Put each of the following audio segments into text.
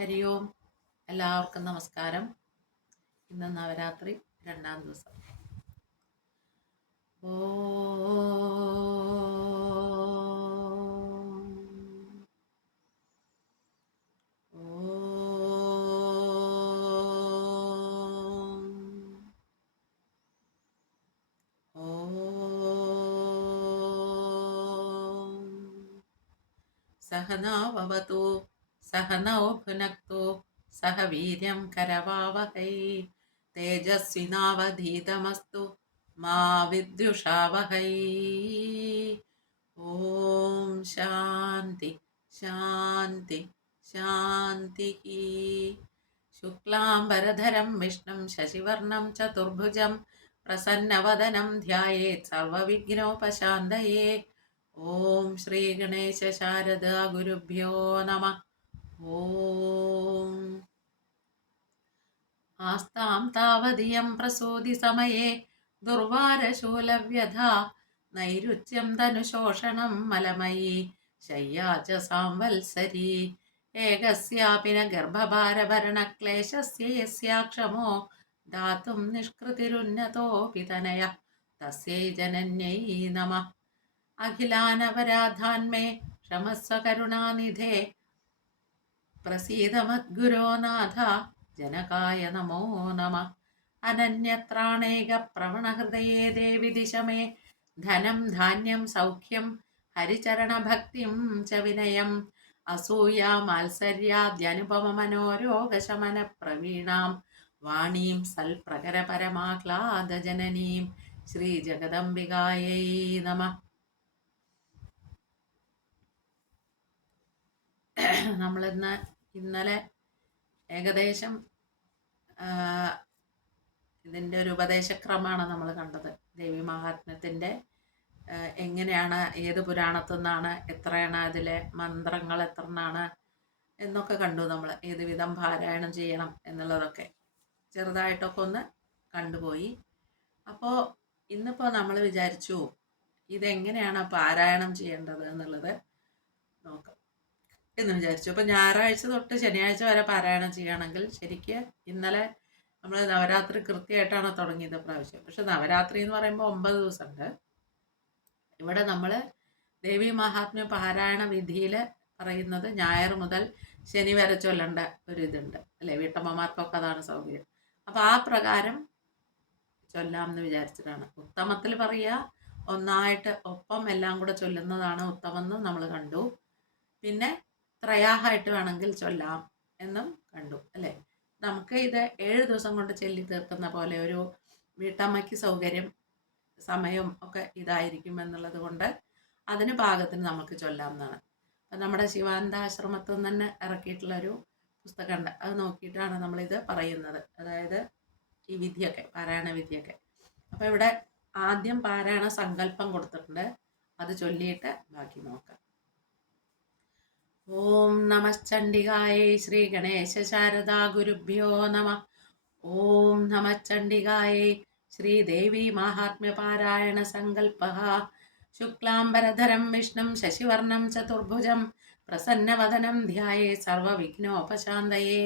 ഹരി ഓം. എല്ലാവർക്കും നമസ്കാരം. ഇന്ന് നവരാത്രി 2ാം ദിവസം. സഹനാവവതു സഹനൗ ഭുനക്തു സഹ വീര്യം കരവാവഹൈ തേജസ്വിനാവധീതമസ്തു മാ വിദ്യുഷാവഹൈ. ഓം ശാന്തി ശാന്തി ശാന്തി. ശുക്ലാംബരധരം വിഷ്ണും ശശിവർണം ചതുർഭുജം പ്രസന്നവദനം ധ്യായേത് സർവവിഘ്നോപശാന്തയേ. ഓം ശ്രീ ഗണേശ ശാരദാ ഗുരുഭ്യോ നമ. ഓം ആസ്താം താവതിയം പ്രസൂതി സമയേ ദുർവാരശൂലവ്യഥാ നൈരുച്യം ധനുശോഷണം മലമയീ ശയ്യാ ച സാംവത്സരീ. ഏകസ്യാപി ന ഗർഭഭാരഭരണക്ലേശസ്യ യസ്യാക്ഷമോ ദാതും നിഷ്കൃതിരുന്നതോപി തനയഃ തസ്യൈ ജനന്യൈ നമഃ. അഖിലാനപരാധാന്മേ ക്ഷമസ്വ കരുണാനിധേ പ്രസീദ മദ്ഗുരോ നാഥ ജനകായ നമോ നമഃ. അനന്യത്രാണേക പ്രവണഹൃദയേ ദേവി ദിശ മേ ധനം ധാന്യം സൗഖ്യം ഹരിചരണഭക്തിം ച വിനയം. അസൂയാ മാത്സര്യാദ്യനുപമ മനോരോഗശമന പ്രവീണാം വാണീം സൽപ്രകരപരമാഹ്ലാദ ജനനീം ശ്രീ ജഗദംബികായൈ നമഃ. ഇന്നലെ ഏകദേശം ഇതിൻ്റെ ഒരു ഉപദേശക്രമമാണ് നമ്മൾ കണ്ടത്. ദേവി മഹാത്മ്യത്തിൻ്റെ എങ്ങനെയാണ്, ഏത് പുരാണത്തിൽ നിന്നാണ്, എത്രയാണ് അതിലെ മന്ത്രങ്ങൾ എത്രണ്ണാണ് എന്നൊക്കെ കണ്ടു നമ്മൾ. ഏത് വിധം പാരായണം ചെയ്യണം എന്നുള്ളതൊക്കെ ചെറുതായിട്ടൊക്കെ ഒന്ന് കണ്ടുപോയി. അപ്പോൾ ഇന്നിപ്പോൾ നമ്മൾ വിചാരിച്ചു ഇതെങ്ങനെയാണ് പാരായണം ചെയ്യേണ്ടത് എന്നുള്ളത് നോക്കാം എന്ന് വിചാരിച്ചു. അപ്പോൾ ഞായറാഴ്ച തൊട്ട് ശനിയാഴ്ച വരെ പാരായണം ചെയ്യുകയാണെങ്കിൽ ശരിക്ക് ഇന്നലെ നമ്മൾ നവരാത്രി കൃത്യമായിട്ടാണ് തുടങ്ങിയത് പ്രാവശ്യം. പക്ഷെ നവരാത്രി എന്ന് പറയുമ്പോൾ 9 ദിവസമുണ്ട്. ഇവിടെ നമ്മൾ ദേവി മഹാത്മ്യ പാരായണ വിധിയിൽ പറയുന്നത് ഞായർ മുതൽ ശനി വരെ ചൊല്ലേണ്ട ഒരു ഇതുണ്ട് അല്ലേ. വീട്ടമ്മമാർക്കൊക്കെ അതാണ് സൗകര്യം. അപ്പോൾ ആ പ്രകാരം ചൊല്ലാം എന്ന് വിചാരിച്ചിട്ടാണ്. ഉത്തമത്തിൽ പറയുക ഒന്നായിട്ട് ഒപ്പം എല്ലാം കൂടെ ചൊല്ലുന്നതാണ് ഉത്തമെന്നും നമ്മൾ കണ്ടു. പിന്നെ ത്രയാഹായിട്ട് വേണമെങ്കിൽ ചൊല്ലാം എന്നും കണ്ടു അല്ലേ. നമുക്ക് ഇത് 7 ദിവസം കൊണ്ട് ചൊല്ലി തീർക്കുന്ന പോലെ ഒരു വീട്ടമ്മയ്ക്ക് സൗകര്യം സമയം ഒക്കെ ഇതായിരിക്കും എന്നുള്ളത് കൊണ്ട് അതിന് പാകത്തിന് നമുക്ക് ചൊല്ലാവുന്നതാണ്. അപ്പം നമ്മുടെ ശിവാനന്ദാശ്രമത്തിൽ നിന്ന് തന്നെ ഇറക്കിയിട്ടുള്ളൊരു പുസ്തകമുണ്ട്. അത് നോക്കിയിട്ടാണ് നമ്മളിത് പറയുന്നത്. അതായത് ഈ വിധിയൊക്കെ, പാരായണ വിധിയൊക്കെ. അപ്പം ഇവിടെ ആദ്യം പാരായണ സങ്കല്പം കൊടുത്തിട്ടുണ്ട്. അത് ചൊല്ലിയിട്ട് ബാക്കി നോക്കാം. ഓം നമശ്ചണ്ഡികായൈ ശ്രീ ഗണേശ ശാരദാ ഗുരുഭ്യോ നമ. ഓം നമശ്ചണ്ഡികായൈ ശ്രീദേവി മാഹാത്മ്യ പാരായണ സങ്കല്പഃ. ശുക്ലാംബരധരം വിഷ്ണും ശശിവർണം ചതുർഭുജം പ്രസന്നവദനം ധ്യായേ സർവവിഘ്നോപശാന്തയേ.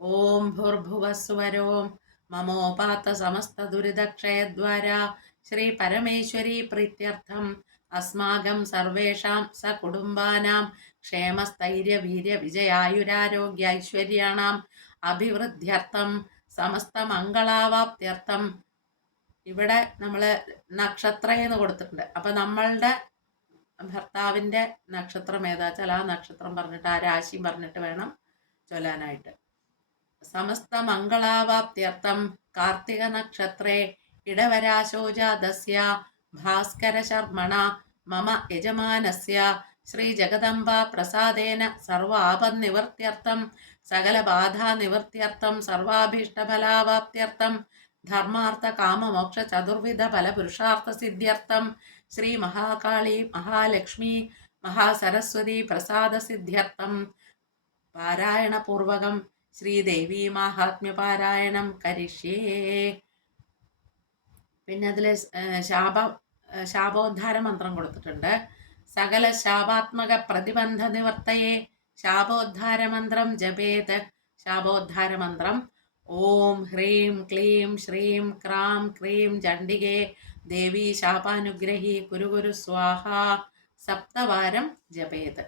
ഓം ഭൂർഭുവസ്സുവരോം മമോപാത്ത സമസ്ത ദുരിതക്ഷയദ്വാരാ ശ്രീ പരമേശ്വരി പ്രീത്യർത്ഥം അസ്മാകം സർവേഷാം സകുടുംബാനാം ക്ഷേമസ്ഥൈര്യ വീര്യ വിജയായുരാരോഗ്യൈശ്വര്യാണാം അഭിവൃദ്ധ്യർത്ഥം സമസ്ത മംഗളാവാപ്ത്യർത്ഥം. ഇവിടെ നമ്മൾ നക്ഷത്രയെന്ന് കൊടുത്തിട്ടുണ്ട്. അപ്പം നമ്മളുടെ ഭർത്താവിൻ്റെ നക്ഷത്രം ഏതാ വെച്ചാൽ ആ നക്ഷത്രം പറഞ്ഞിട്ട് ആ രാശിയും പറഞ്ഞിട്ട് വേണം ചൊല്ലാനായിട്ട്. സമസ്ത മംഗളാവാപ്ത്യർത്ഥം കാർത്തിക നക്ഷത്രേ ഇടവരാശോജാതസ്യ ഭാസ്കര ശർമ്മണ മമ യജമാനസ്യ ശ്രീ ജഗദംബ പ്രസാദേന സർവാപന്നിവൃത്യർത്ഥം സകലബാധാനിവൃത്യർത്ഥം സർവാഭീഷ്ടഫലാവാപ്ത്യർത്ഥം ധർമാർത്ഥ കാമമോക്ഷ ചതുർവിധ ഫലപുരുഷാർത്ഥ സിദ്ധ്യർത്ഥം ശ്രീ മഹാകാളി മഹാലക്ഷ്മി മഹാസരസ്വതി പ്രസാദ സിദ്ധ്യർത്ഥം പാരായണപൂർവകം ശ്രീദേവി മാഹാത്മ്യ പാരായണം കരിഷ്യേ. പിന്നെ അതിൽ ശാപോദ്ധാര മന്ത്രം കൊടുത്തിട്ടുണ്ട്. സകല ശാപാത്മക പ്രതിബന്ധ നിവർത്തയെ ശാപോദ്ധാരമന്ത്രം ജപേത്. ശാപോദ്ധാരമന്ത്രം: ഓം ഹ്രീം ക്ലീം ശ്രീം ക്രാം ക്രീം ചണ്ഡികേ ദേവി ശാപാനുഗ്രഹി കുരു കുരു സ്വാഹ. സപ്തവാരം ജപേത്.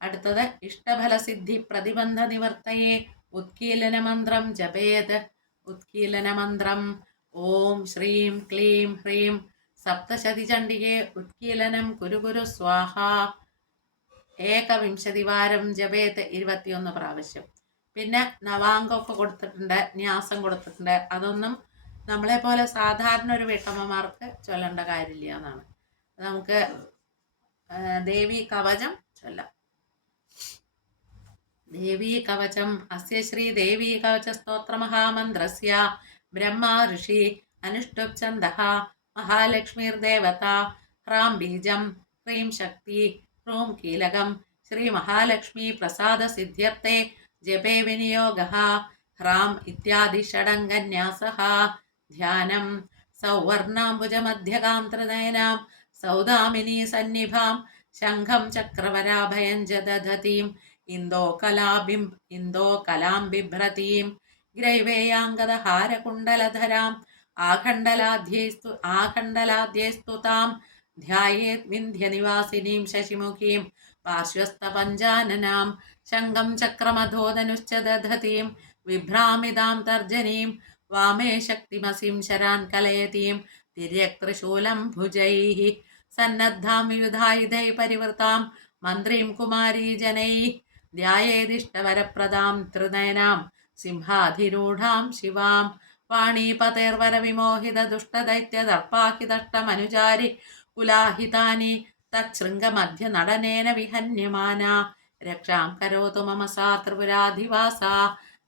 അടുത്തത് ഇഷ്ടഫലസിദ്ധി പ്രതിബന്ധ നിവർത്തയെ ഉത്കീലന മന്ത്രം ജപേത്. ഉത്കീലന മന്ത്രം: ഓം ശ്രീം ക്ലീം ഹ്രീം സപ്തശതി ചണ്ഡികേ ഉത്കീലനം കുരു കുരു സ്വാഹ. ഏകവിംശതിവാരം ജപേത്. 21 പ്രാവശ്യം. പിന്നെ നവാങ്കമൊക്കെ കൊടുത്തിട്ടുണ്ട്, ന്യാസം കൊടുത്തിട്ടുണ്ട്. അതൊന്നും നമ്മളെ പോലെ സാധാരണ ഒരു വീട്ടമ്മമാർക്ക് ചൊല്ലേണ്ട കാര്യമില്ല എന്നാണ്. നമുക്ക് ദേവി കവചം ചൊല്ലാം. ദേവീ കവചം. അസ്യ ശ്രീ ദേവീ കവച സ്തോത്ര മഹാമന്ത്രസ്യ ബ്രഹ്മ ഋഷി അനുഷ്ഠുപ് ഛന്ദഃ മഹാലക്ഷ്മീർദേവത. ഹ്രാം ബീജം, ഹ്രീം ശക്തി, ഹ്രൂം കീലകം. ശ്രീ മഹാലക്ഷ്മി പ്രസാദ സിദ്ധ്യർത്ഥേ ജപേ വിനിയോഗഃ. ഹ്രാം ഇത്യാദി ഷഡംഗന്യാസഃ. ധ്യാനം: സൗവർണാംബുജമധ്യകാം ത്രിനയനാം സൗദാമിനി സന്നിഭാം ശംഖം ചക്രവരാഭയം ച ദധതീം ഇന്ദോ കലാം ബിഭ്രതീം ഗ്രൈവേയാംഗദഹാരകുണ്ടലധരാം ആഖണ്ഡലാദ്യൈസ്തുതാം ധ്യായേത് വിന്ധ്യനിവാസിനീം ശശിമുഖീം പാർശ്വസ്ഥപഞ്ചാനനാം ശംഖം ചക്രമധോധനുശ്ച ദധതീം വിഭ്രാമിതാം തർജനീം വാമേ ശക്തിമസിം ശരാൻ കലയതീം തിര്യക്ത്രിശൂലം ഭുജൈഃ സന്നദ്ധാം വിവിധായുധൈ പരിവൃതാം മന്ത്രീം കുമാരീ ജനൈഃ ധ്യായേദിഷ്ടവരപ്രദാം ത്രിനയനാം സിംഹാധിരൂഢാം ശിവാം വാണീപതേർവരവിമോഹിത ദുഷ്ടദൈത്യദർപ്പാഹിതഷ്ടമനുചാരി കുലാഹിതാനി തച്ഛൃംഗമധ്യ നടനേന വിഹന്യമാന രക്ഷാം കരോതു മമ സാ ത്രിപുരാധിവാസ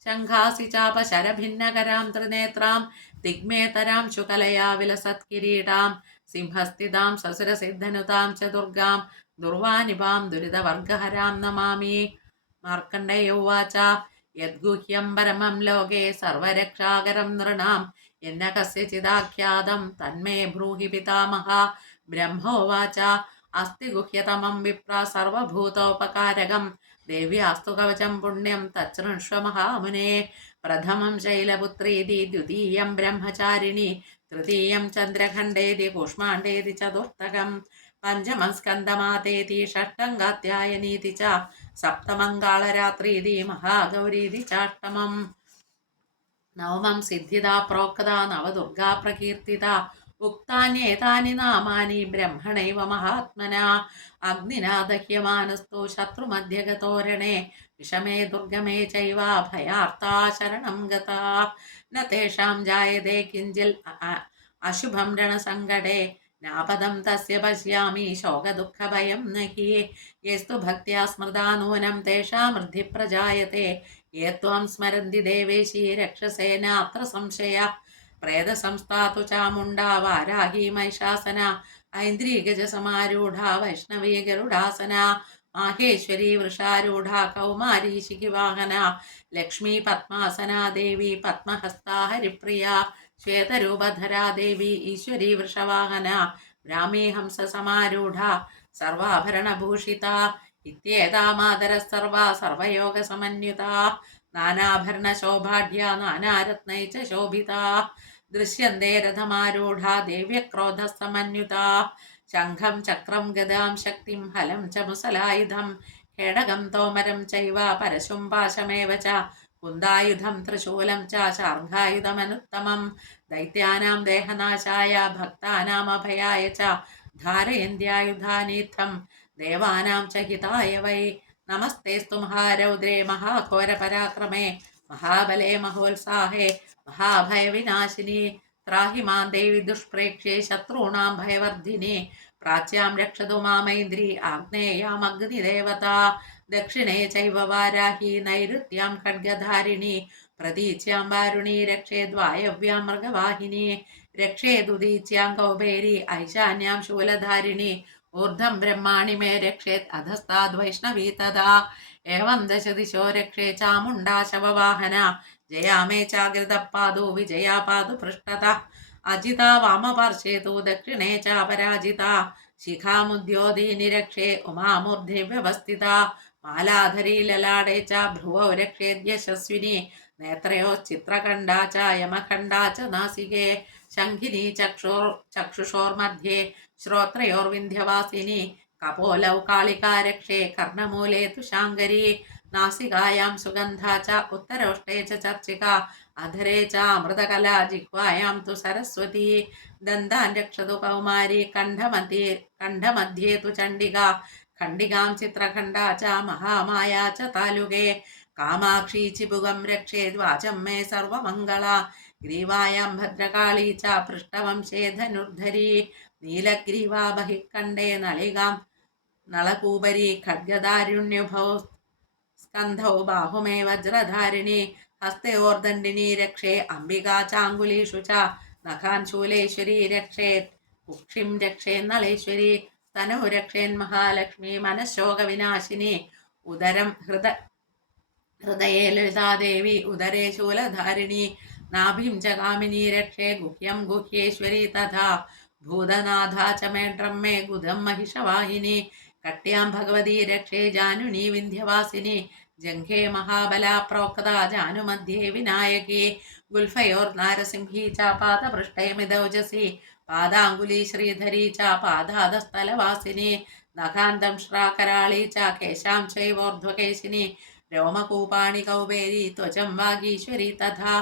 ശംഖാസി ചാപശരഭിന്നകരാം ത്രിനേത്രാം ദിഗ്മേതരാം ശുകലയാ വിലസത്കിരീടാം സിംഹസ്ഥിതാം സസുരസിദ്ധനുതാം ച ദുർഗാം ദുർവാനിപാം ദുരിതവർഗഹരാം നമാമി. മാർക്കണ്ഡേയോവാച യദ്ഗുഹ്യം പരമം ലോകേ സർവരക്ഷാകരം നൃണാം യന്ന കസ്യചിദാഖ്യാതം തന്മേ ബ്രൂഹി പിതാമഹ. ബ്രഹ്മോവാച അസ്തി ഗുഹ്യതമം വിപ്ര സർവഭൂതോപകാരകം ദേവ്യാസ്തു കവചം പുണ്യം തച്ഛൃണ്വ മഹാമുനെ. പ്രഥമം ശൈലപുത്രീതി ദ്വിതീയം ബ്രഹ്മചാരിണി തൃതീയം ചന്ദ്രഖണ്ഡേതി കൂഷ്മാണ്ഡേതി ചതുർത്ഥകം പഞ്ചമം സ്കന്ദമാതേതി ഷഷ്ടം കാത്യായനീതി ച സപ്തമം കാളരാത്രീതി മഹാഗൗരീതി ചാഷ്ടമം നവമം സിദ്ധിദാ പ്രോക്ത നവദുർഗാ പ്രകീർത്തിത ഉക്താന്യേതാനി നാമാനി ബ്രഹ്മണൈവ മഹാത്മനാ. അഗ്നിനാ ദഹ്യമാനസ്തു ശത്രുമധ്യഗതോരണേ വിഷമേ ദുർഗമേ ചൈവ ഭയാർത്താ ശരണം ഗതാ. ന തേഷാം ജായതേ കിഞ്ചിൽ അശുഭം രണസങ്കടേ നാപദം തസ്യ പശ്യാമി ശോകദുഃഖഭയം നഹി. യേസ്തു ഭക്ത്യാ സ്മൃതാ നൂനം തേഷാം വൃദ്ധി പ്രജായത്തെ യേ ത്വാം സ്മരന്തി ദേവേശി രക്ഷസേന അത്ര സംശയ. പ്രേതസംസ്ഥാതു ചാമുണ്ടാ വാരാഹി മഹിഷാസന ഐന്ദ്രീഗജസമാരൂഢ വൈഷ്ണവീ ഗരുഡാസന മാഹേശ്വരി വൃഷാരൂഢ കൗമാരീ ശിഖിവാഹന ലക്ഷ്മീ പത്മാസനാ ദേവി പത്മഹസ്താ ഹരിപ്രിയ ശ്വേതരൂപധരാ ദേവി ഈശ്വരീ വൃഷവാഹന ബ്രാഹ്മീ ഹംസസമാരൂഢ സർവാഭരണഭൂഷിത ഇത്യേതാമാദര സർവാ സർവയോഗസമന്വിത നാനാഭരണശോഭാഢ്യ നാനാരത്നൈ ച ശോഭിത ദൃശ്യന്തേ രഥമാരൂഢ ദേവ്യക്രോധസമന്വിത ശംഖം ചക്രം ഗദാം ശക്തിം ഹലം ച മുസലായുധം ഖേടകം തോമരം ചൈവ പരശും പാശമേവ ച കുന്ദായുധം ത്രിശൂലം ച ശാർഘായുധമനുത്തമം ദൈത്യാനാം ദേഹനാശായ ഭക്താനാമഭയായ ച ധാരയന്ത്യായുധാനീർത്ഥം ദേവാനാം ച ഹിതായ വൈ. നമസ്തേസ്തു മഹാരൗദ്രേ മഹാഘോരപരാക്രമേ മഹാബലേ മഹോത്സാഹേ മഹാഭയവിനാശിനി ത്രാഹി മാം ദേവി ദുഷ്പ്രേക്ഷ്യേ ശത്രുണാം ഭയവർദ്ധിനി. പ്രാച്യാം രക്ഷതു മാമൈന്ദ്രി ആഗ്നേയാമഗ്നിദേവത ദക്ഷിണേ ചൈവ വാരാഹി നൈരുത്യാം ഖഡ്ഗധാരിണി പ്രതീച്യാം വാരുണീ രക്ഷേദ്വായവ്യാം മൃഗവാഹിനി രക്ഷേതുദീച്യാം കൗബേരി ഐശാന്യാം ശൂലധാരിണി ഊർധം ബ്രഹ്മാണി മേ രക്ഷേത് അധസ്താദ് വൈഷ്ണവീ തഥാ. ഏവം ദശദിശോ രക്ഷേ ചാമുണ്ടാ ശവവാഹന ജയാ മേ ചാഗ്രതപാദോ വിജയാ പാദു പൃഷ്ഠത അജിത വാമപാർശ്വേ തു ദക്ഷിണേ ച പരാജിത ശിഖാമുദ്യോധീനി രക്ഷേ ഉമാമൂർധേ വ്യവസ്ഥിത മാലാധരി ലലാടേ ച ഭ്രുവോ രക്ഷേദ്യശസ്വിനി നേത്രയോ ചിത്രകണ്ഠാ ച യമഖണ്ഡാ ച നാസികേ ശംഖിനി ചക്ഷുഷോർमध्ये ശ്രോത്രയോർവിന്ധ്യവാസിനി കപോലൗ കാളികാ രക്ഷേ കർണമൂലേ തുഷാങ്കരി നാസികായാം സുഗന്ധാ ച ഉത്തരോഷ്ടേ ച ചർച്ചിക അധരേ ച അമൃതകലാ ജിഹ്വായാം തു സരസ്വതി ദന്താൻ രക്ഷതു കൗമാരി കണ്ഠമധ്യേ തു ചണ്ഡിക ഖണ്ഡികാം ചിത്രഖണ്ഡാ ച മഹാമായാ ച താലുകേ കാമാക്ഷി ചിബുകം രക്ഷേദ്വാചം മേ സർവമംഗള ഗ്രീവായാം ഭദ്രകാളീ ച പൃഷ്ടവംശേ ധനുർധരി നീലഗ്രീവാ ബഹിക്കണ്ഠേ നളികാം നളകൂപരി ഖഡ്ഗദാരുണ്യുഭൗ സ്കന്ധൗ ബാഹുമേ വജ്രധാരിണി ഹസ്തയോർദണ്ഡിനി രക്ഷേ അംബികാ ചാങ്കുലീഷു ച നഖാൻ ശൂലേശ്വരി രക്ഷേത് കുക്ഷിം രക്ഷേ നളേശ്വരി സ്തനോ രക്ഷേൻ മഹാലക്ഷ്മി മനഃശോകവിനാശിനി ഉദരം ഹൃദയേ ലളിതാദേവി ഉദരേ ശൂലധാരിണി നാഭിം ച കാമിനി രക്ഷേ ഗുഹ്യം ഗുഹ്യേശ്വരി തഥാ ഭൂതനാഥാ ച മേഡ്രം മേ ഗുദം മഹിഷവാഹിനി കട്യാം ഭഗവതി രക്ഷേ ജാനുനി വിന്ധ്യവാസിനി ജംഘേ മഹാബലാ പ്രോക്ത ജാനുമധ്യേ വിനായകി ഗുൽഫയോർ നാരസിംഹി ച പാദപൃഷ്ടേ മിദൗജസി പാദാങ്കുലി ശ്രീധരി ച പാദാദസ്ഥലവാസിനി നഖാന്തം ശ്രാകരാളി ച കേശാം ചൈവോർധ്വകേശിനി രോമകൂപാണി കൗബേരി ത്വചം വാഗീശ്വരി തഥാ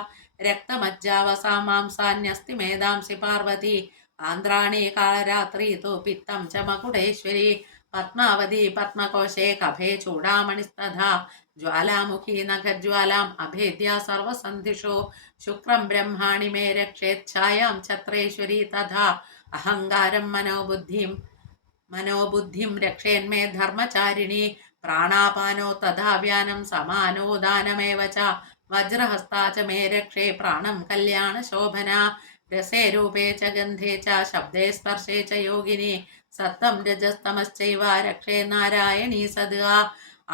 രക്തമജ്ജാവസാമാംസാന്യസ്തി മേധാംസി പാർവതി ആന്ത്രാണി കാളരാത്രി തു പിത്തം ച മകുടേശ്വരി പത്മാവതി പത്മകോശേ കഫേ ചൂടാമണിസ്തഥാ ജ്വാലാമുഖി നഖജ്വാലാം അഭേദ്യ സർവസന്ധിഷു ശുക്രം ബ്രഹ്മാണി മേ രക്ഷേച്ഛായാം ഛത്രേശ്വരി തഥാ അഹങ്കാരം മനോബുദ്ധിം രക്ഷേന്മേ ധർമ്മചാരിണി പ്രാണാപാനോ തഥാ വ്യാനം സമാനോ ദാനമേവ ച വജ്രഹസ്താ ച മേ രക്ഷേ പ്രാണം കല്യാണ ശോഭന രസേ രൂപേ ച ഗന്ധേ ച ശബ്ദേ സ്പർശേ ച യോഗിനി സത്തം രജസ്തമശ്ചൈവ രക്ഷേ നാരായണീ സദാ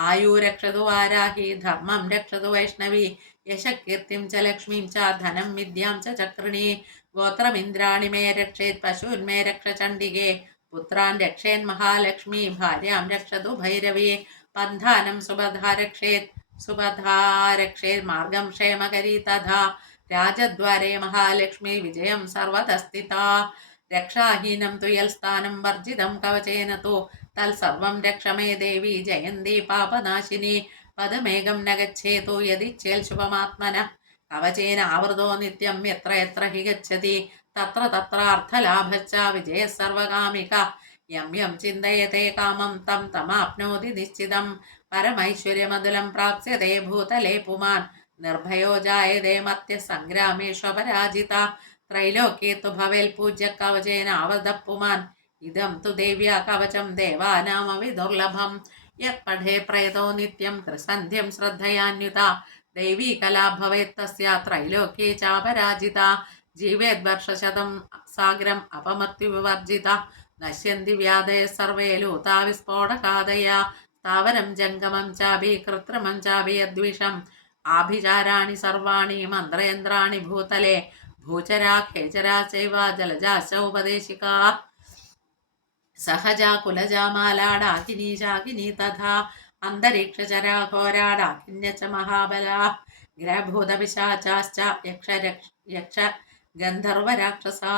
ആയു രക്ഷതു വാരാഹി ധർമ്മം രക്ഷതു വൈഷ്ണവി യശകീർത്തിം ച ലക്ഷ്മീം ച ധനം വിദ്യാം ച ചക്രിണി ഗോത്രമിന്ദ്രാണി മേ രക്ഷേത് പശൂന്മേ രക്ഷ ചണ്ഡികേ പുത്രാൻ രക്ഷേൻ മഹാലക്ഷ്മി ഭാര്യാം രക്ഷതു ഭൈരവി പന്ഥാനം സുഭധാ രക്ഷേത് മാർഗം ക്ഷേമകരി തഥാ രാജദ്വാരേ മഹാലക്ഷ്മി വിജയം സർവതസ്ഥിതാ രക്ഷാഹീനം തു യൽസ്ഥാനം വർജിതം കവചേന തു തൽസർവം രക്ഷമേ ദേവി ജയന്തി പാപനാശിനി പദമേകം നഗച്ഛേതു യദിച്ഛേൽ ശുഭമാത്മന കവചേന ആവൃതോ നിത്യം എത്ര എത്ര ഹി ഗച്ഛതി തത്ര തത്ര അർത്ഥലാഭശ്ച വിജയ സർവകാമിക യം യം ചിന്തയത്തെ കാമം തം തമാപ്നോതി നിശ്ചിതം പരമൈശ്വര്യമതുലം പ്രാപ്സ്യത്തെ ഭൂതലേ പുമാൻ നിർഭയോ ജായതേ മത്യ സംഗ്രാമേഷ്വപരാജിത ത്രൈലോക്യേ തു ഭവേൽ പൂജ്യ കവചേന ആവതപ്പുമാൻ ഇതം തു ദേവ്യാ കവചം ദേവാനാമവിദുർലഭം യത് പഠേ പ്രേതോ നിത്യം ത്രിസന്ധ്യം ശ്രദ്ധയാന്യുത ദൈവീ കലാ ഭവേത് തസ്യ ത്രൈലോക്യേ ചാപരാജിത ജീവേദ്വർഷശതം സാഗ്രം അപമൃത്യുവിവർജിത നശ്യന്തി വ്യാധയ സർവേ ലൂതാ വിസ്ഫോടകാദയ സ്ഥാവരം ജംഗമം ചാപി കൃത്രിമം ചാപി യദ്വിഷം ആഭിചാരാണി സർവാണി മന്ത്രേന്ദ്രാണി ഭൂതലേ ഭൂചരാ ഖേചരാ ചൈവ ജലജാശ്ച ഉപദേശികാ സഹജാ കുലജാ മാലാടാകിനി ശാകിനി തഥാ അന്തരീക്ഷചരാഘോരാടാകിന്യ ച മഹാബലാ ഗ്രഹഭൂതപിശാചാശ്ച യക്ഷ ഗന്ധർവരാക്ഷസാ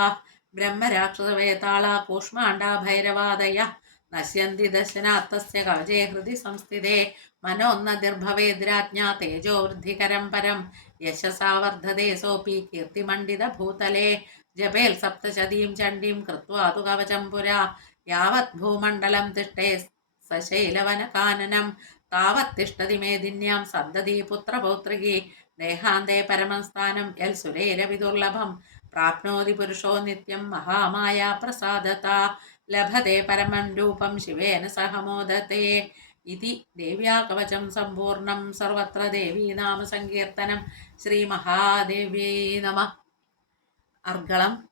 ബ്രഹ്മരാക്ഷസവേതാളാ കൂഷ്മാണ്ഡാ ഭൈരവാദയ നശ്യന്തി ദശനാത്തസ്യ കവചേ ഹൃദി സംസ്ഥിതേ മനോന്നതിർഭവേദ്രാജ്ഞാ തേജോ വൃദ്ധികരം പരം യശസാ വർദ്ധതേ സോപി കീർത്തിമണ്ഡിത ഭൂതലേ ജപേൽ സപ്തശതീം ചണ്ഡീം കൃത്വാ തു കവചം പുരാ യാവത് ഭൂമണ്ഡലം തിഷ്ടേ സശൈലവനകാനനം താവത് തിഷ്ടതി മേദിന്യാം സന്തതി പുത്രപൗത്രികി ദേഹാന്തേ പരമം സ്ഥാനം യൽ സുരേരവിദുർലഭം പ്രാപ്നോതി പുരുഷോ നിത്യം മഹാമായാ പ്രസാദത ലഭത്തെ പരമം രൂപം ശിവേന സഹ മോദത്തെ ഇതി ദേവ്യാ കവചം സമ്പൂർണം സർവത്ര ദേവീ നാമ സങ്കീർത്തനം ശ്രീ മഹാദേവ്യൈ നമഃ. അർഗളം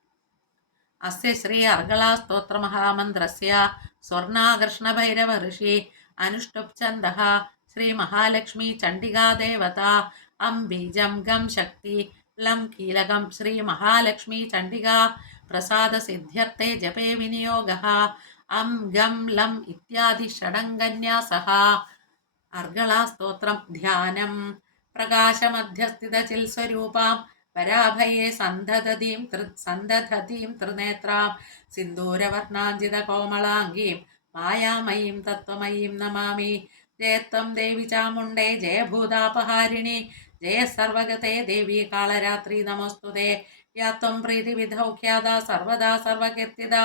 അസ്യ ശ്രീ അർഗളാ സ്തോത്ര മഹാമന്ത്രസ്യ സ്വർണാകർഷണ ഭൈരവ ഋഷി അനുഷ്ടുപ് ഛന്ദഃ ശ്രീ മഹാലക്ഷ്മി ചണ്ഡികാ ദേവത അം ബീജം ഗം ശക്തി ലം കീലകം ശ്രീ മഹാലക്ഷ്മി ചണ്ഡികാ പ്രസാദ സിദ്ധ്യർത്ഥേ ജപേ വിനിയോഗഃ അം ഗം ലം ഇത്യാദി ഷഡംഗന്യാസഃ അർഗളാസ്തോത്രം ധ്യാനം പ്രകാശമധ്യസ്ഥിത ചിൽസ്വരൂപാം പരാഭയെ സന്ധതീം ത്രിനേത്രാം സിന്ദൂരവർണാഞ്ചിത കോമളാംഗീം മായാമയീം തത്വമയീം നമാമി. ജയത്വം ദേവി ചാമുണ്ടേ ജയഭൂതാപഹാരിണി ജയ സർവഗതേ ദേവി കാളരാത്രി നമോസ്തുതേ. യാത്വം പ്രീതിവിധൗഖ്യാത സർവദാ സർവകീർത്തിത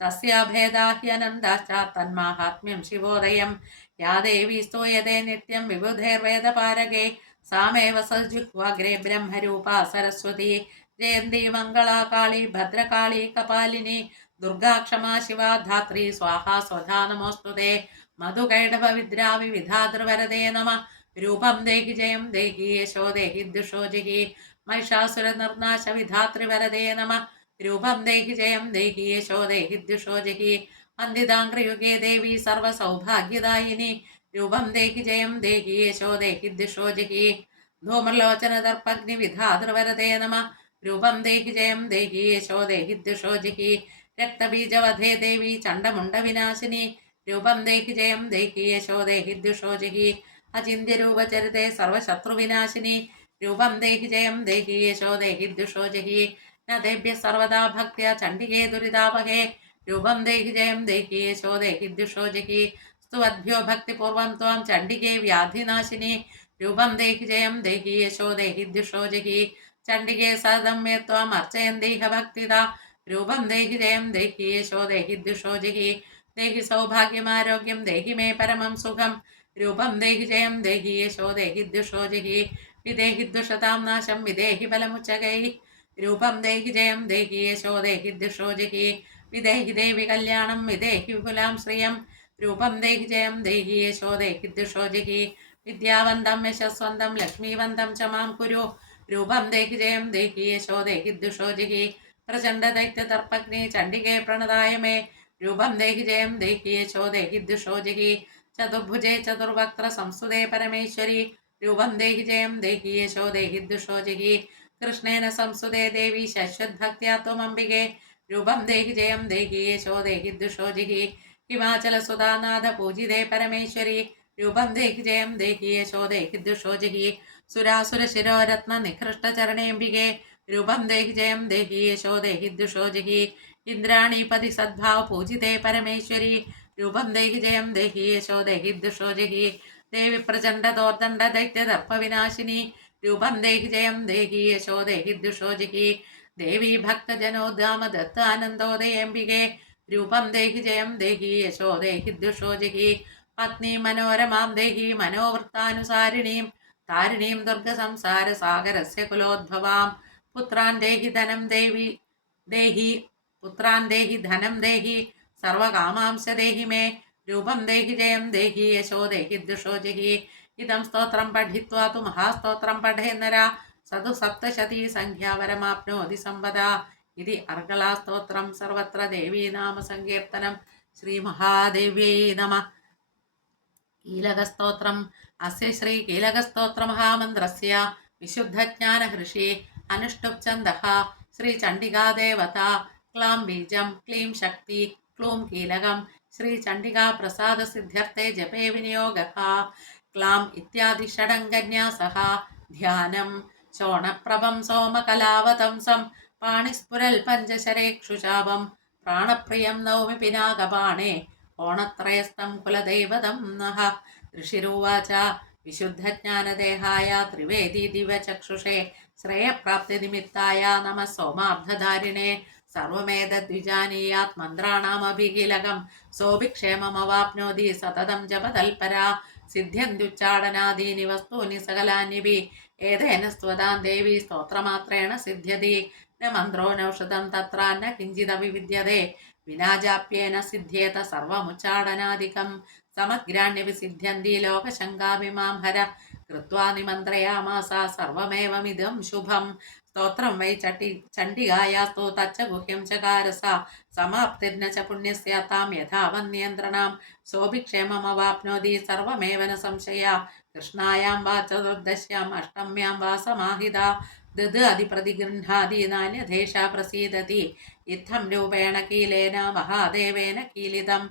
തസ്യാഭേദാ ഹ്യനന്ദാശ്ച തന്മാഹാത്മ്യം ശിവോദയം. യാ ദേവി സ്തൂയതേ നിത്യം വിബുധൈർവേദപാരകേ സാമേവ സജിഹ്വാഗ്രേ ബ്രഹ്മരൂപാ സരസ്വതി. ജയന്തി മംഗളാ കാളി ഭദ്രകാളി കപാലിനി ദുർഗാ ക്ഷമാ ശിവാ ധാത്രി സ്വാഹാ സ്വധാ നമോസ്തുതേ. മധുകൈടഭവിദ്രാവി വിധാതൃവരദേ നമ. രൂപം ദേഹി ജയം ദേഹി യശോ ദേഹി ദുഷോ ജഹി മഹിഷാസുര നിർനാശ വിധാതൃവരദേ നമ. രൂപം ദേഹി ജയം ദേഹി യശോ ദേഹി ദുഷോ ജഹി വന്ദിതാംഗ്രിയുഗേ ദേവി സർവസൗഭാഗ്യദായിനി. രൂപം ദേഹി ജയം ദേഹി യശോ ദേഹി ദുഷോ ജഹി ധൂമ്രലോചന ദർപ്പഗ്നി വിധാതൃവരദേ നമ. രൂപം ദേഹി ജയം ദേഹി യശോ ദേഹി ദുഷോ ജഹി രക്തബീജവധേ ദേവി ചണ്ഡമുണ്ട വിനാശിനി. രൂപം ദേഹി ജയം ദേഹി യശോ ദേഹി ദുഷോ ജഹി അചിന്യരൂപചരിതേ സർവശത്രുവിനാശിനി. രൂപം ദേഹി ജയം ദേഹി യശോ ദേഹി ദുഷോ ജഹി നദേഭ്യ സർവദാ ഭക്ത്യാ ചണ്ഡികേ ദുരിതാപഹേ. രൂപം ദേഹി ജയം ദേഹി യശോ ദേഹി ദുഷോ ജഹി സ്തുവദ്ഭ്യോ ഭക്തിപൂർവം ത്വാം ചണ്ഡികേ വ്യാധിനാശിനി. രൂപം ദേഹി ജയം ദേഹി യശോ ദേഹി ദുഷോ ജഹി ചണ്ഡികേ സതതം മേ ത്വാം അർച്ചയന്തീഹ ഭക്തിദ. രൂപം ദേഹി ജയം ദേഹി യശോ ദേഹി ദുഷോ ജഹി ദേഹി സൗഭാഗ്യമാരോഗ്യം ദേഹി മേ പരമം സുഖം. രൂപം ദേഹി ജയം ദേഹി യശോ ദേഹി ദുഷോ ജഹി വിദേഹി ദുഷതാം നാശം വിദേഹി ബലമുച്ചകൈ. രൂപം ദേഹി ജയം ദേഹി യശോ ദേഹി ദുഷോ ജഹി വിദേഹി ദേവി കല്യാണം വിദേഹി വിപുലാം ശ്രിയം. രൂപം ദേഹി ജയം ദേഹി യശോ ദേഹി ദുഷോ ജഹി വിദ്യാവന്തം യശസ്വന്തം ലക്ഷ്മീവന്തം ച മാം കുരു. രൂപം ദേഹി ജയം ദേഹി യശോ ദേഹി ദുഷോ ജഹി പ്രചണ്ഡ ദൈത്യ തർപ്പഗ്നി ചണ്ഡികേ പ്രണതായ മേ. രൂപം ദേഹി ജയം ദേഹി യശോ ദേഹി ദുഷോ ജഹി ചതുർഭുജേ ചതുർവക്ത്ര സംസ്തുതേ പരമേശ്വരി. രൂപം ദേഹി ജയം ദേഹി യശോ ദേഹി ദുഷോ ജഹി കൃഷ്ണേന സംസ്തുതേ ദേവി ശശ്വത്ഭക്ത്യാ ത്വമംബികേ. രൂപം ദേഹി ജയം ദേഹി യശോ ദേഹി ദുഷോ ജഹി ഹിമാചല സുധാനാഥ പൂജിതേ പരമേശ്വരി. രൂപം ദേഹി ജയം ദേഹി യശോ ദേഹി ദുഷോ ജഹി സുരാസുര ശിരോരത്ന നികൃഷ്ട ചരണേംബികേ. രൂപം ദേഹി ജയം ദേഹി യശോ ദേഹി ദുഷോ ജഹി ഇന്ദ്രാണീപതി സദ്ഭാവ പൂജിതേ പരമേശ്വരി. രൂപം ദേഹി ജയം ദേഹി യശോ ദേഹി ദുഷോ ജഹി ദേവി പ്രചണ്ഡ ദോർദണ്ഡ ദൈത്യ ദർപ്പ വിനാശിനി. രൂപം ദേഹി ജയം ദേഹി യശോ ദേഹി ദുഷോ ജഹി ദേവി ഭക്തജനോദ്ധാമ ദത്താനന്ദോദയേംബികേ. രൂപം ദേഹി ജയം ദേഹി യശോ ദേഹി ദുഷോ ജഹി പത്നി മനോരമാം ദേഹി മനോവൃത്താനുസാരിണീം താരിണീം ദുർഗ സംസാര സാഗരസ്യ കുലോദ്ഭവാം. പുത്രാൻ ദേഹി ധനം ദേഹി പുത്രാൻ ദേഹി ധനം ദേഹി സർവകാമാംശ ദേഹി മേ. രൂപം ദേഹി ജയം ദേഹി യശോ ദേഹി ദുഷോ ജഹി ഇതം സ്തോത്രം പഠിത്വാ തു മഹാസ്തോത്രം പഠേന്നര സതു സപ്തശതീ സംഖ്യാവരമാപ്നോതി സമ്പദാ. ഇതി അർഗളാസ്തോത്രം സർവത്ര ദേവീനാമ സങ്കീർത്തനം. ശ്രീ മഹാദേവ്യൈ നമഃ. കീലകസ്തോത്രം. അസ്യ ശ്രീ കീലകസ്തോത്ര മഹാമന്ത്രസ്യ വിശുദ്ധജ്ഞാനഹൃഷി അനുഷ്ടുപ് ഛന്ദഃ ശ്രീ ചണ്ഡികാ ദേവത. ക്ലാം ബീജം ക്ലീം ശക്തി ക്ലൂം കീലകം ശ്രീ ചണ്ഡികാ പ്രസാദ സിദ്ധ്യർത്ഥേ ജപേ വിനിയോഗഃ. ക്ലാം ഇത്യാദി ഷഡംഗന്യാസഃ. ധ്യാനം ശോണപ്രഭം സോമകലാവതംസം പാണിസ്ഫുരൽ പഞ്ചശരേക്ഷുശാപം പ്രാണപ്രിയം നൗമി പിനാകപാണേ ഓണത്രയസ്ഥം കുലദൈവതം നഃ. ഋഷിരുവാച വിശുദ്ധജ്ഞാനദേഹായ ത്രിവേദി ദിവചക്ഷുഷേ ശ്രേയപ്രാപ്തിനിമിത്തായ നമഃ സോമാബ്ധധാരിണേ. സർവമേതദ്വിജാനീയാത് മന്ത്രാണാമഭികീലകം സോഭിക്ഷേമമവാപ്നോതി സതതം ജപതൽപരാ. സിദ്ധ്യന്ത്യുച്ചാടനാദീനി വസ്തൂനി സകലാന്യപി ഏതേന സ്ത്വതാം ദേവി സ്തോത്രമാത്രേണ സിദ്ധ്യതി. ന മന്ത്രോ നൗഷധം തത്ര ന കിഞ്ചിദപി വിദ്യതേ വിനാജാപ്യേന സിദ്ധ്യേത സർവമുച്ചാടനാദികം. സമഗ്രാണ്യപി സിദ്ധ്യന്തി ലോകശങ്കാഭിമാം ഹര. കൃത്വാ നിമന്ത്രയാമാസ സർവമേവമിദം ശുഭം. സ്തോത്രം വൈ ചണ്ഡികായാസ്തു തച്ച ഗുഹ്യം ചകാരസ സമാപ്തിർന ച പുണ്യസ്യ താം യഥാവന്യന്ത്രണാം സോഭിക്ഷേമമവാപ്നോതി സർവമേവ ന സംശയ. കൃഷ്ണായാം വാ ചതുർദശ്യാം അഷ്ടമ്യാം വാ സമാഹിത ദദ് അതിപ്രതിഗൃഹാതി നാന്യധേഷ പ്രസീദതി. ഇത്തം രൂപേണ കീലേന മഹാദേവേന കീലിതം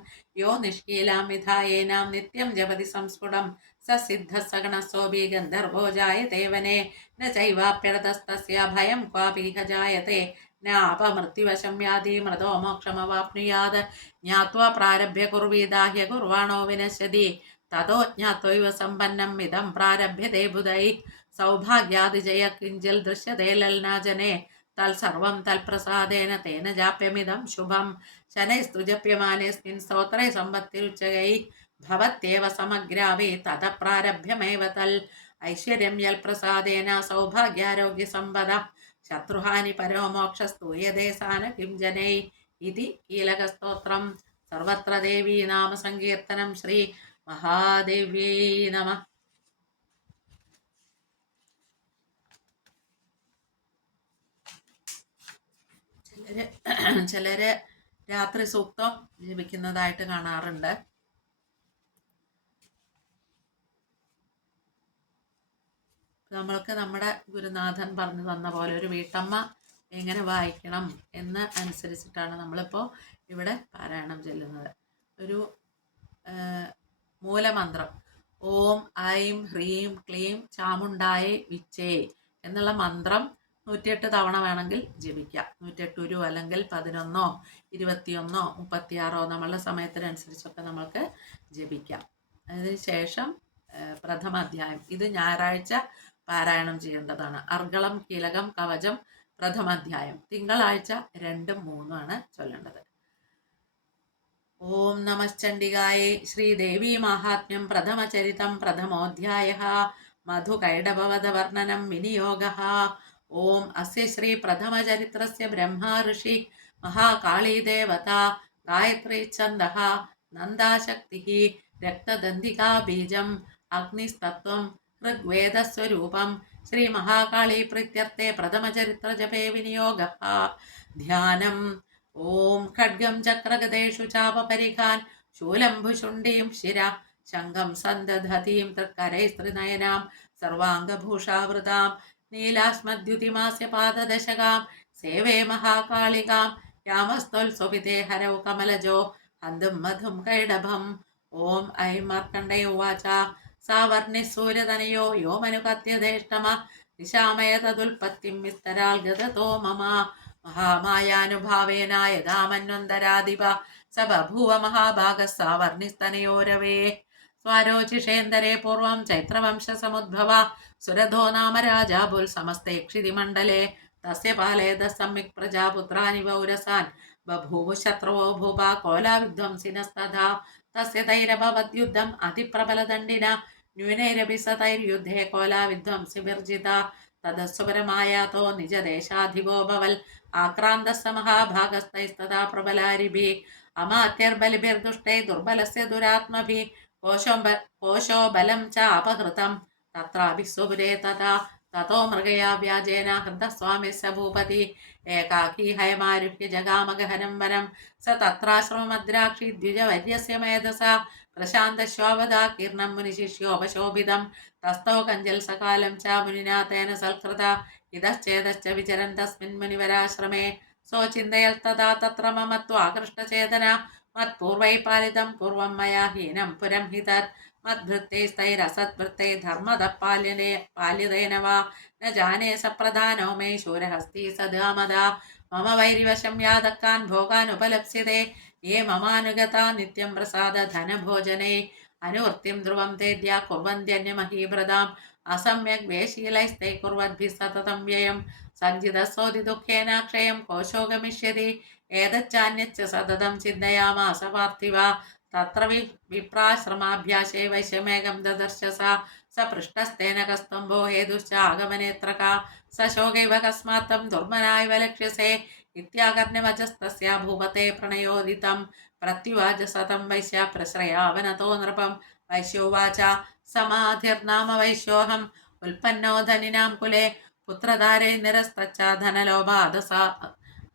യോ നിഷ്കീലാം വിധായേനാം നിത്യം ജപതി സംസ്ഫുടം स सिद्धः सगणसोऽपि गन्धर्वो जायते वने न चैवाप्यर्थस्तस्य भयं क्वापीह जायते नापमृत्युवशं याति मृतो मोक्षमवाप्नुयात् ज्ञात्वा प्रारभ्य कुर्वीदाह्य कुर्वाणो विनश्यति ततो ज्ञात्वैव सम्पन्नम् इदं प्रारभ्यते बुधैः सौभाग्यादिजय किञ्चिल् दृश्यते लल्नाजने तत्सर्वं तत्प्रसादेन तेन जाप्यमिदं शुभं शनैस्तु जप्यमानेऽस्मिन् स्तोत्रे सम्पत्तिरुच्चैः भवत्येव समग्राभि ततः प्रारभ्यमेव तल् ऐश्वर्यं यल्प्रसादेन सौभाग्यारोग्यसम्पदा शत्रुहानि परो मोक्षस्तूयते सा न किं जनैः इति कीलकस्तोत्रं सर्वत्र देवी नाम सङ्कीर्तनं श्री महादेव्यै नमः. ചിലര് രാത്രി സൂക്തം ജപിക്കുന്നതായിട്ട് കാണാറുണ്ട്. നമ്മൾക്ക് നമ്മുടെ ഗുരുനാഥൻ പറഞ്ഞു തന്ന പോലെ ഒരു വീട്ടമ്മ എങ്ങനെ വായിക്കണം എന്ന് അനുസരിച്ചിട്ടാണ് നമ്മളിപ്പോൾ ഇവിടെ പാരായണം ചെല്ലുന്നത്. ഒരു മൂലമന്ത്രം ഓം ഐം ഹ്രീം ക്ലീം ചാമുണ്ടായേ വിച്ചേ എന്നുള്ള മന്ത്രം 108 തവണ വേണമെങ്കിൽ ജപിക്കാം. 108 ഉരു അല്ലെങ്കിൽ 11 21 36 നമ്മളുടെ സമയത്തിനനുസരിച്ചൊക്കെ നമ്മൾക്ക് ജപിക്കാം. അതിനുശേഷം പ്രഥമ അധ്യായം ഇത് ഞായറാഴ്ച പാരായണം ചെയ്യേണ്ടതാണ്. അർഗളം കീലകം കവചം പ്രഥമ അധ്യായം തിങ്കളാഴ്ച 2ഉം 3ഉം ആണ് ചൊല്ലേണ്ടത്. ഓം നമശ്ചണ്ഡികായേ ശ്രീദേവീ മാഹാത്മ്യം പ്രഥമചരിതം പ്രഥമോऽധ്യായः മധുകൈടഭവദവർണ്ണനം വിനിയോഗः. ഓം അസ്യ ശ്രീ പ്രഥമചരിത്രസ്യ ബ്രഹ്മാ ഋഷി മഹാകാളീ ദേവതാ ഗായത്രീ ഛന്ദഃ നന്ദാശക്തിഃ രക്തദന്തികാ ബീജം അഗ്നിസ്തത്വം ഋഗ്വേദസ്വരൂപം ശ്രീ മഹാകാളീ പ്രീത്യർത്ഥേ പ്രഥമചരിത്രജപേ വിനിയോഗः. ധ്യാനം ഓം ഖഡ്ഗം ചക്രഗദേഷു ചാപപരിഖാൻ ശൂലം ഭുഷുണ്ടീം ശിര ശംഖം സന്ദധതീം തൃക്കരൈസ്ത്രിനയനാം സർവാംഗഭൂഷാവൃതാം നീലാസ്മദ്യുതിമാസ്യ പാദദശകാം സേവേ മഹാകാളികാം യാമസ്ത്വൽസ്വപിതേ ഹരൗ കമലജോ ഹന്തും മധും കൈഡഭം. ഓം ഐം മാർക്കണ്ഡേയ ഉവാച സാവർണിഃ സൂര്യതനയോ യോ മനുകത്യധേഷ്ടമ ദിശാമയ തദുൽപത്തിം വിസ്തരാൽ ഗതതോ മമ മഹാമായാനുഭാവേന യഥാമന്വന്തരാധിപ സ ബഭൂവ മഹാഭാഗഃ സാവർണിസ്തനയോരവേ. സ്വാരോചിഷേന്ദരേ പൂർവം ചൈത്രവംശസമുദ്ഭവ സുരഥോ നാമ രാജാബുൽ സമസ്തേ ക്ഷിതിമണ്ഡലേ തസ്യ പാലയത സമ്യക് പ്രജാപുത്രാനി പൗരസാൻ ബഭൂവു ശത്രുവോ ഭൂപ കോലാവിധ്വംസിനസ്തഥാ തസ്യ തൈരഭവദ്യുദ്ധം അതിപ്രബലദണ്ഡിന ന്യൂനൈരപി സ തൈര്യുദ്ധേ കോലാവിധ്വംസിവിർജിത തദസ്വപരമായാതോ നിജദേശാധിപോ ഭവൽ ആക്രാന്തസ്സ മഹാഭാഗസ്തൈസ്തഥാ പ്രബലാരിഭിः അമാത്യർബലിഭിർദുഷ്ടൈ ദുർബലസ്യ ദുരാത്മഭിः കോശോ ബലം ച അപഹൃതം തത്രാപി സ്വപുരേ തഥാ തതോ മൃഗയാ വ്യാജേന ഹൃതസ്വാമിസ്യ ഭൂപതി ഏകാകീ ഹയമാരുഹ്യ ജഗാമഗഹനം വനം സ തത്രാശ്രമമദ്രാക്ഷി ദ്വിജവര്യസ്യ മേധസ പ്രശാന്തശ്വാവദാകീർണം മുനിശിഷ്യോപശോഭിതം തസ്ഥോ കഞ്ചൽ സകാലം ച മുനിനാ തേന സൽകൃത ഇതശ്ചേതശ്ച വിചരൻ തസ്മിൻ മുനിവരാശ്രമേ സ്വചിന്തയൽത്തഥാ തത്ര മമ ത്വാകൃഷ്ടചേതന മത്പൂർവൈ പാലിതം പൂർവം മയാ ഹീനം പുരം ഹി തത് മദ്ഭൃത്തൈസ്തൈരസദ്ഭൃത്തൈ ധർമ്മദ പാല്യതേന വാ ന ജാനേ സപ്രധാനോ മേ ശൂരഹസ്തി സദാമദാ മമ വൈരിവശം യാതക്കാൻ ഭോഗാൻ ഉപലപ്സ്യതേ യേ മമാനുഗതാ നിത്യം പ്രസാദ ധനഭോജനേ അനുവൃത്തിം ധ്രുവം തേദ്യ കുർവന്ത്യന്യമഹീഭ്രതാം അസമ്യക് വേശീലൈസ്തൈ കുർവദ്ഭിः സതതം വ്യയം സഞ്ചിതസോതി ദുഃഖേനാക്ഷയം കോശോ ഗമിഷ്യതി ഏതച്ചാന്യച്ച സതതം ചിന്തയാമാസ പാർത്ഥിവ തത്ര വിപ്രാശ്രമാഭ്യാസേ വൈശ്യമേകം ദദർശ സ പൃഷ്ടസ്തേന കസ്തംഭോ ഹേതുശ്ച ആഗമനേത്രക സ ശോകൈവ കസ്മാത്തം ദുർമനായ ലക്ഷ്യസേ ഇത്യാകർണ്യമജസ്തസ്യ ഭൂപത്തെ പ്രണയോദിതം പ്രത്യുവാച സതം വൈശ്യ പ്രശ്രയാവനതോ നൃപം വൈശ്യോവാച സമാധിർനാമ വൈശ്യോഹം ഉൽപ്പന്നോ ധനിനാം കുലേ പുത്രധാരേ നിരസ്തച്ച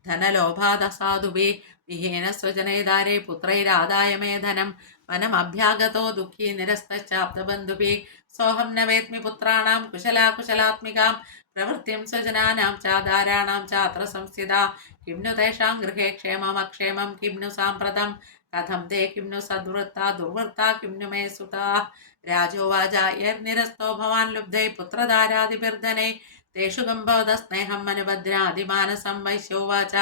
ധനലോഭാദസാധുഭി വിഹീന സ്വജനൈധാരേ പുത്രൈരാദായ മേ ധനം വനമഭ്യാഗതോ ദുഃഖി നിരസ്തച്ചാപ്തബന്ധുഭി സോഹം ന വേത്മി പുത്രാണാം കുശലാകുശലാത്മികാം പ്രവൃത്തിം സ്വജനാനാം ചാധാരാണാം ചാത്ര സംസ്ഥിത കിം നു തേഷാം ഗൃഹേ ക്ഷേമമക്ഷേമം കിം നു സാമ്പ്രതം കഥം തേ കിം നു സദ്വൃത്താ ദുർവൃത്താ കിം നു മേ സുതാ രാജോവാച യർനിരസ്തോ ഭവാൻ ലുബ്ധൈ പുത്രധാരാതിബിർധനൈ തേഷു ഗംഭവത സ്നേഹം അനുഭദ്രാതിമാനസം വൈശ്യോവാച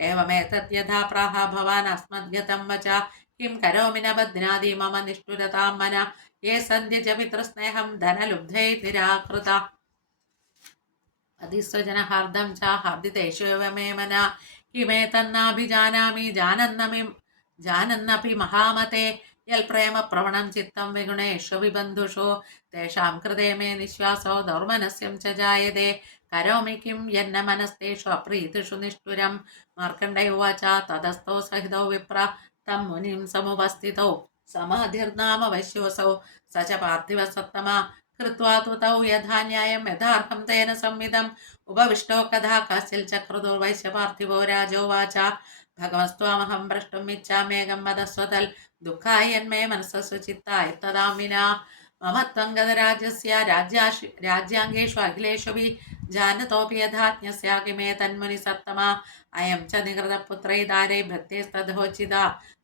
ഏവമേതദ്യഥാ പ്രാഹ ഭവാൻ അസ്മദ്ഗതം വച കിം കരോമി ന ബധ്നാതി മമ നിഷ്ഠുരതാം മന യേ സന്ധ്യജ പിതൃസ്നേഹം ധനലുബ്ധൈ നിരാകൃത അതിസ്വജനഹാർദം ച ഹാർദിതേഷു മേ മന കിമേതന്നാഭിജാനാമി ജാനന്നപി മഹാമതേ യൽ പ്രേമ പ്രവണം ചിത്തം വിഗുണേഷു വിബന്ധുഷു തേഷാം കൃതേ മേ നിശ്വാസോ ദൗർമനസ്യം ച ജായതേ കരോമി കിം യന്ന മനസ്തേഷു അപ്രീതിഷു നിഷ്ഠുരം മാർക്കണ്ഡേയ ഉവാച തതസ്ഥോ സഹിതോ വിപ്ര തം മുനിം സമുപസ്ഥിതോ സമാധിർനാമ വൈശ്യോസൗ സ ച പാർത്ഥിവ സത്തമ കൃത്വാ തു തൗ യഥാ ന്യായം യഥാർത്ഥം തേന സംവിധം ഉപവിഷ്ടോ കഥാ കശ്ചിൽ ചക്രദുർവൈശ്യ പാർത്ഥിവോ രാജോവാച ഭഗവസ്ത്വാമഹം ഭ്രഷ്ടും ഇച്ഛാമേകം വദസ്വതൽ ദുഃഖായ യന്മേ മനസ്സു ചിത്തായ തദാം വിനാ മമ ത്വംഗതരാജ്യസ്യ രാജ്യാംഗേഷു അഖിലേഷു വി ജാനതോപി യഥാജ്ഞസ്യാകിമേ തന്മുനി സത്തമ അയം ച നികൃതപുത്രൈ ദാരൈ ഭൃത്യസ്തധോചിത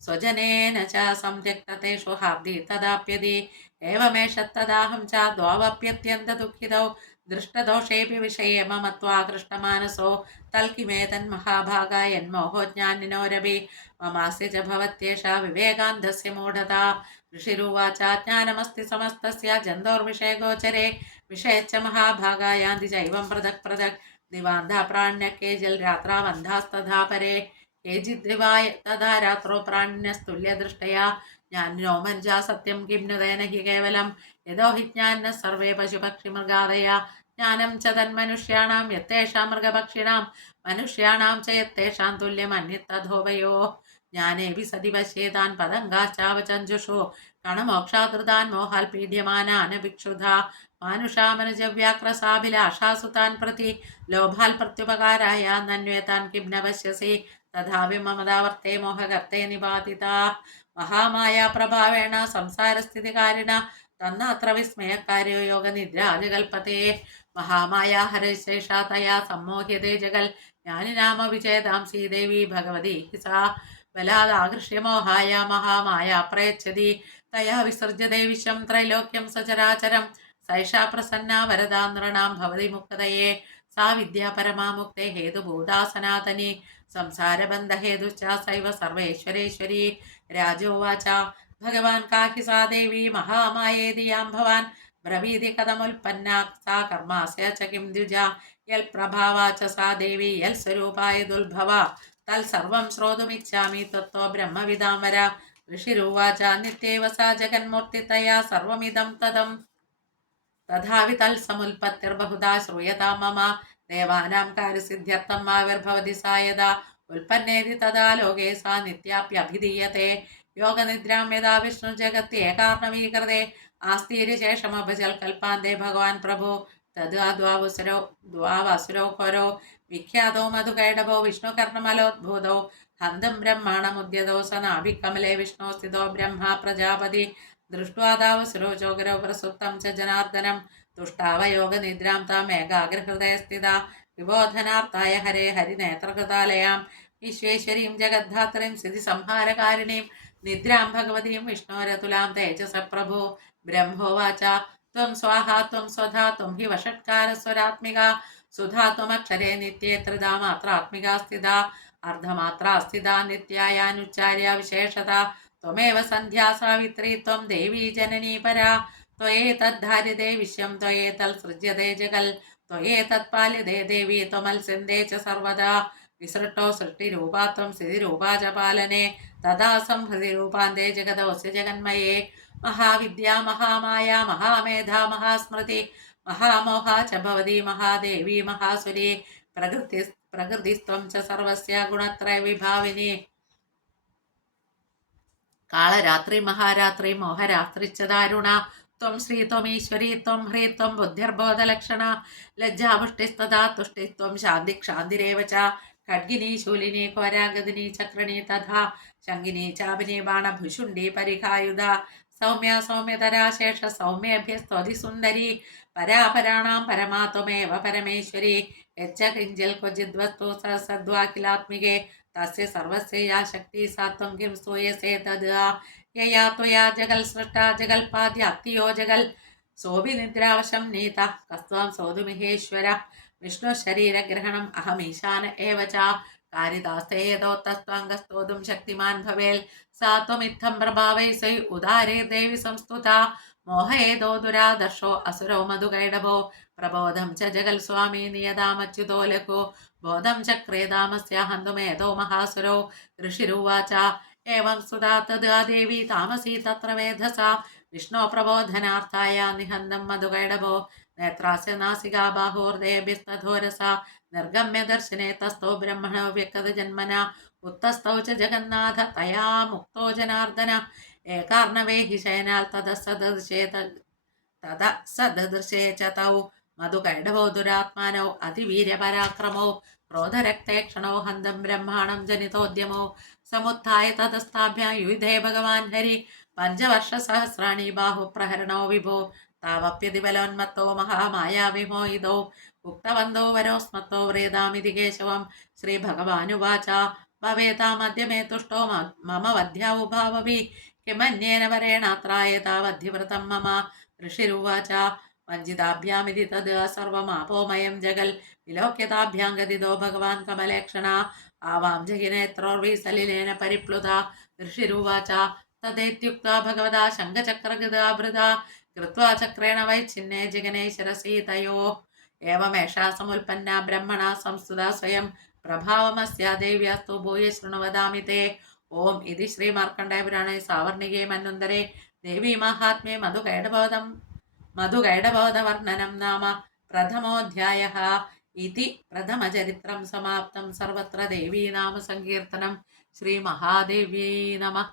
സ്വജനേന ച സംത്യക്തതേഷു ഹാർദി തദാപ്യതി ഏവമേഷ തദാഹം ച ദ്വാവപ്യത്യന്ത ദുഃഖിതൗ ദൃഷ്ടദോഷേപി വിഷയേ മമ ത്വാകൃഷ്ടമാനസോ തൽക്കിമേതന്മഹാഭാഗ യന്മോഹോജ്ഞാനിനോരപി മമാസ്യ ച ഭവത്യേഷാ വിവേകാന്ധസ്യ മൂഢത ഋഷിരുവാച ജ്ഞാനമസ്തി സമസ്തസ്യ ജന്തോർവിഷയഗോചരേ വിഷയച്ച മഹാഭാഗ യാന്തി ചൈവം പൃഥക് പൃഥക് ദിവാന്ധാ പ്രാണ്യക്കേജിൽ രാത്രാവന്ധാസ്തഥാ പരേ കേചിദ്രിവായ തഥാ രാത്രോ പ്രാണ്യസ്തുല്യദൃഷ്ടയാ ജ്ഞാനിനോ മഞ്ജാ സത്യം കിം നുതേന ഹി കേവലം യതോ ഹി ജ്ഞാന സർവേ പശുപക്ഷിമൃഗാദയ ജ്ഞാനം ച തന്മനുഷ്യാണാം യത്തേഷാം മൃഗപക്ഷിണാം മനുഷ്യാണാം ച യത്തേഷാം തുല്യം അന്യത്തധോഭയോ ജ്ഞാനേ വിസതി പശ്യേതാൻ പതംഗാശ്ചാവചഞ്ജുഷോ കണമോക്ഷാകൃതാൻ മോഹാൽ പീഡ്യമാനാനഭിക്ഷുധ മാനുഷാമനുജവ്യാക്രസാഭിലാഷാസു താൻ പ്രതി ലോഭാൽ പ്രത്യുപകാരായ നന്വേതാൻ കിം ന പശ്യസി തഥാപി മമതാവർത്തേ മോഹകർത്തേ നിപാതിത മഹാമായ പ്രഭാവേണ സംസാരസ്ഥിതികാരിണ തന്നാത്ര വിസ്മയക്കാര്യോ യോഗനിദ്രാജകൽപ്പത്തെ മഹാമായ ഹരശേഷ തയാ സമ്മോഹ്യതേ ജഗൽ ജ്ഞാനിനാമ വിചേതാം ശ്രീദേവി ഭഗവതി ഹിസാ ബലാദാകൃഷ്യ മോഹായ മഹാമായ പ്രയച്ഛതി തയാ വിസർജ്യതേ വിശ്വം ത്രൈലോക്യം സചരാചരം സൈഷാ പ്രസന്ന വരദാ നൃണാം ഭവതി മുക്തയേ സാ വിദ്യാ പരമാമുക്തേ ഹേതുഭൂതാ സനാതനി സംസാരബന്ധഹേതുശ്ച സൈവ സർവേശ്വരേശ്വരി രാജോവാച ഭഗവാൻ കാഹി സാ ദേവി മഹാമായേതി യാം ഭവാൻ ബ്രവീതി കഥമുൽപ്പന്ന സാ കർമാസ്യ ച കിം ദ്വിജ യൽ പ്രഭാവാ ച സാ ദേവി യൽ സ്വരൂപായ ദുർഭവ തൽ സർവം ശ്രോതുമിച്ഛാമി തത്വ ബ്രഹ്മവിദാം വര ഋഷിരുവാച നിത്യേവ സാ ജഗന്മൂർത്തിതയാ സർവമിദം തദം തഥാവി തൽ സമുൽപത്തിർബഹുധാ ശ്രൂയതാം മമ ദേവാനാം കാര്യസിദ്ധ്യർത്ഥം ആവിർഭവതി സായത ഉൽപ്പന്നേതി തഥാ ലോകേ സാ നിത്യാപ്യഭിധീയത്തെ യോഗനിദ്രാം യഥാ വിഷ്ണു ജഗത്യേകാർണവീകൃതേ ആസ്തീരി ശേഷമഭജൽ കൽപ്പാന്തേ ഭഗവാൻ പ്രഭു തദ്വാ ദ്വാവസുരോ ഘോരോ വിഖ്യാതോ മധുകൈടഭോ വിഷ്ണുകർണമലോദ്ഭൂതോ ഹന്തം ബ്രഹ്മാണമുദ്യതോ സ നാഭികമലേ വിഷ്ണു സ്ഥിതോ ബ്രഹ്മ പ്രജാപതി ദൃഷ്ട്വാദാവസുരോ ചോഗരോ പ്രസുപ്തം ച ജനാർദ്ദനം തുഷ്ടാവയോഗനിദ്രാം താം ഏകാഗ്രഹൃദയ സ്ഥിത വിബോധനാർത്ഥായ ഹരേ ഹരിനേത്രകൃതാലയാം വിശ്വേശ്വരീം ജഗദ്ധാത്രീം സ്ഥിതി സംഹാരകാരിണീം നിദ്രാം ഭഗവതീം വിഷ്ണോരതുലാം തേജസ പ്രഭു ബ്രഹ്മോവാച ത്വം സ്വാഹാ ത്വം സ്വധാ ത്വം ഹി വഷട്കാരസ്വരാത്മിക സുധാ ത്വമക്ഷരേ നിത്യേ ത്രിധാ മാത്രാത്മികാ സ്ഥിത അർദ്ധമാത്രാ സ്ഥിത നിത്യായാനുച്ചാര്യ വിശേഷത ത്വമേവ സന്ധ്യാ സാവിത്രി ത്വം ദേവീ ജനനീ പരാ ത്വയേതദ്ധാര്യതേ വിശ്വം ത്വയേതൽ സൃജ്യതേ ജഗൽ ത്വയേതത്പാല്യതേ ദേവി ത്വമൽസിന്ദേ ച സർവദാ വിസൃഷ്ടോ സൃഷ്ടിരൂപാ ത്വം സ്ഥിതിരൂപാ ച പാലനെ തഥാ സംഹൃതിരൂപാന്തേ ജഗതോസ്യ ജഗന്മയേ മഹാവിദ്യാ മഹാമായ മഹാമേധാ മഹാസ്മൃതി മഹാമോഹാ ച ഭവതി മഹാദേവി മഹാസുരി പ്രകൃതിസ്ത്വം ച സർവസ്യ ഗുണത്രയ വിഭാവിനി കാളരാത്രി മഹാരാത്രി മോഹരാത്രി ച ദാരുണ ത്വം ശ്രീ ത്വമീശ്വരി ത്വം ഹ്രീ ത്വം ബുദ്ധിർബോധലക്ഷണ ലജ്ജാപുഷ്ടിസ്തഥാ തുഷ്ടിസ്ത്വം ശാന്തി ക്ഷാന്തിരേവ ച ഖഡ്ഗിനി ശൂലിനി ഘോരാഗതിനി ചക്രണി തഥാ ശങ്കിനി ചാപിനി ബാണഭുഷുണ്ഡി പരിഖായുധ സൗമ്യ സൗമ്യതരാ ശേഷ സൗമ്യേഭ്യസ്ത്വതിസുന്ദരി പരാപരാണാം പരമാത്വമേവ പരമേശ്വരി യച്ച കിഞ്ചിൽ ക്വചിദ്വസ്തു സദ്വാഖിലാത്മികേ തസ്യ സർവസ്യ യാ ശക്തി സാ ത്വം കിം സ്തൂയസേ തദ് यया त्वया जगल सृष्टा जगल्पाद्यात्तियो जगल सोऽपि निद्रावशं नीतः कस्त्वं सोऽधुमिहेश्वर विष्णुशरीरग्रहणम् अहमीशान एव च कारिदास्ते यदोत्तस्त्वाङ्गस्तोतुं शक्तिमान् भवेल् सा त्वमित्थं प्रभावै सै उदारे देवि संस्तुता मोहयेदो दुरादर्शो असुरो मधुकैडभो प्रबोधं च जगल्स्वामी नियदामच्युतो लघु बोधं चक्रेदामस्य हन्तुमेधो महासुरो ऋषिरुवाच एवं सुधा तदा देवी तामसी तत्र वेधसा विष्णो प्रबोधनार्थाय निहन्दं मधुकैडभो नेत्रास्य नासिका बाहुर्देभिस्तथोरसा निर्गम्य दर्शने तस्थो ब्रह्मणो व्यक्तजन्मना उत्तस्थौ च जगन्नाथ तया मुक्तो जनार्दन एकार्णवे हि शयनाल् ततः सददृशे च तौ मधुकैडभौ दुरात्मानौ अतिवीर्यपराक्रमौ क्रोधरक्तेक्षणौ हन्दं ब्रह्माणं जनितोद्यमौ समुत्थाय ततस्ताभ्यां युधे भगवान् हरि पञ्चवर्षसहस्राणि बाहुप्रहरणौ विभो तावप्यतिबलोन्मत्तो महामायाविमोहितौ उक्तवन्दो वरोस्मत्तो व्रेदामिति केशवं श्रीभगवानुवाच भवेतामद्य मे तुष्टो मम वध्यावुभावभि किमन्येन वरेणात्राय तावद्धिव्रतं मम ऋषिरुवाच वञ्चिताभ्यामिति तद् सर्वमापोमयं जगल् विलोक्यताभ्यां गदितो भगवान् कमलेक्षणा आवां जहिनेत्रोर्विसलिलेन परिप्लुता ऋषिरुवाच तदेत्युक्ता भगवता शङ्खचक्रगदाभृता कृत्वा चक्रेण वैच्छिन्ने जगने शिरसि तयोः एवमेषा समुत्पन्ना ब्रह्मणा संस्तुता स्वयं प्रभावमस्या देव्यास्तु भूय शृणु वदामि ते ओम इति श्रीमार्कण्डेयपुराणे सावर्णिके मन्वन्तरे देवी माहात्म्ये मधुकैडबोधवर्णनं नाम प्रथमोऽध्यायः इति प्रथमचरित्रं समाप्तं सर्वत्र देवी नाम संकीर्तनं श्रीमहादेव्यै नमः।